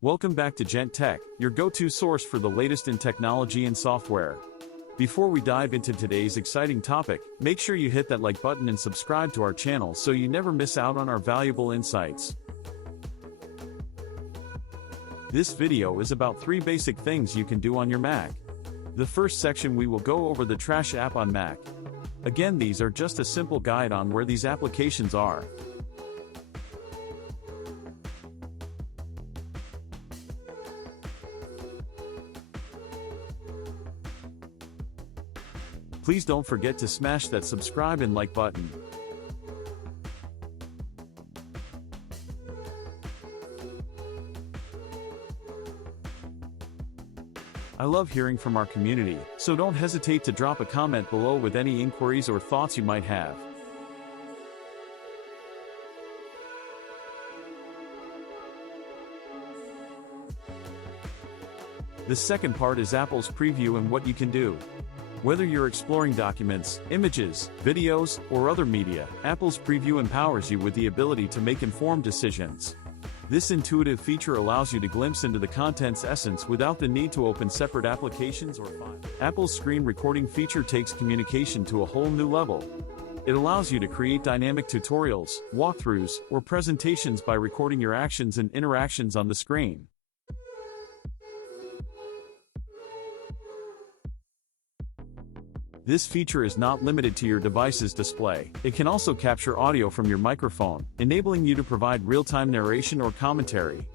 Welcome back to Jent Tech, your go-to source for the latest in technology and software. Before we dive into today's exciting topic, make sure you hit that like button and subscribe to our channel so you never miss out on our valuable insights. This video is about 3 basic things you can do on your Mac. The first section we will go over the Trash app on Mac. Again, these are just a simple guide on where these applications are. Please don't forget to smash that subscribe and like button. I love hearing from our community, so don't hesitate to drop a comment below with any inquiries or thoughts you might have. The second part is Apple's preview and what you can do. Whether you're exploring documents, images, videos, or other media, Apple's preview empowers you with the ability to make informed decisions. This intuitive feature allows you to glimpse into the content's essence without the need to open separate applications or files. Apple's screen recording feature takes communication to a whole new level. It allows you to create dynamic tutorials, walkthroughs, or presentations by recording your actions and interactions on the screen. This feature is not limited to your device's display. It can also capture audio from your microphone, enabling you to provide real-time narration or commentary.